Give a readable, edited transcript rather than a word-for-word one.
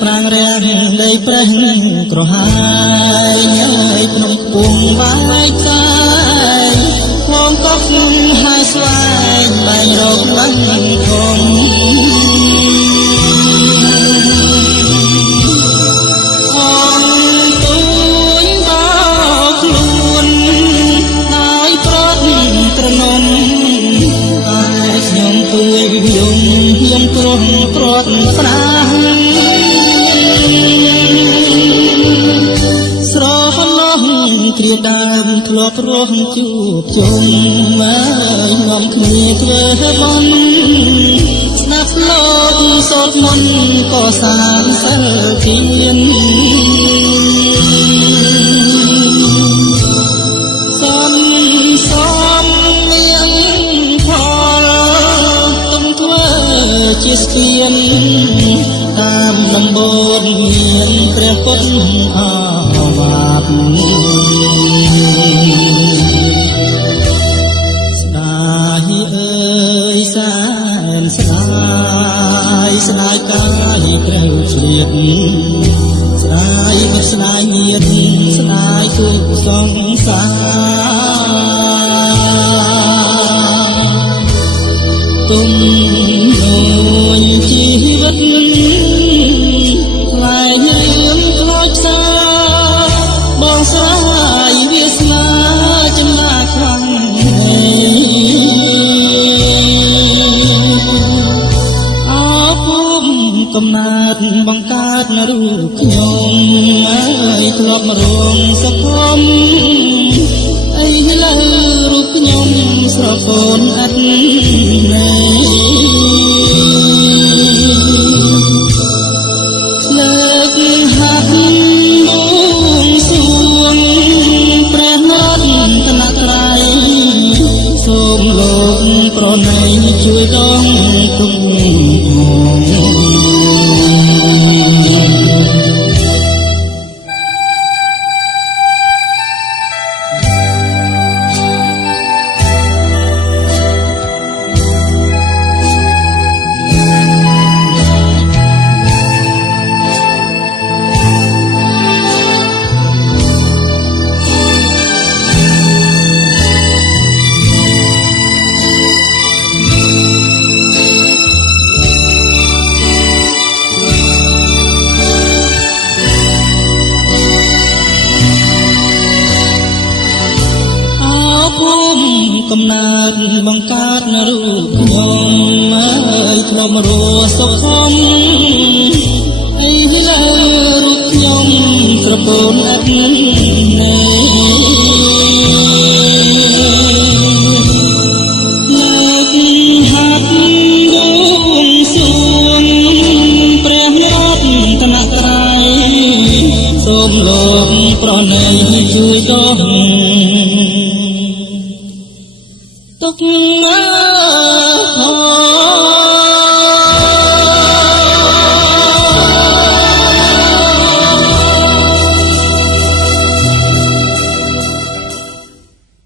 ប្រាំងរាំងដីប្រេះក្រហាយហើយភ្នំពុំបាយកាយខំកប់ហើយស្វែងបែងរកបានធំព្រាត់ប្រាំស្រណោះគ្រាដើមធ្លាប់រស់ជួបជុំហើយនាំគ្នាធ្វើបុណ្យស្ដាប់លោកសូត្រមន្តក៏សាងសិលទានសំសំមានផលទុំធ្វើជាស្ពានតាមដំបូលមានព្រះពុទ្ធអាវាតស្ដាយអើយសែនស្ដាយស្ដាយកាយត្រូវឆ្លៀតស្ដាយមិនស្ដាយញាតស្ដាយទុកសង្សារទុំជីវិតថ្លៃរឿងខ្លោចផ្សាបងស្រាយវាសនាចំណាខ្លាំងអពុំកំណើតបង្កើតរូបខ្ញុំហើយធ្លាប់រងសភំអីលើរូបខ្ញុំស្រពូនអត់ណែប្រណីជួយដងទុំកំណើតបង្កើតរូបខ្ញុំហើយធ្លាប់រស់សុខំអីលើរូបខ្ញុំស្រពូនអត់ណែលើកហាត់ដងសួងព្រះរតនត្រ័យសូមលោកប្រណីជួយដងទុក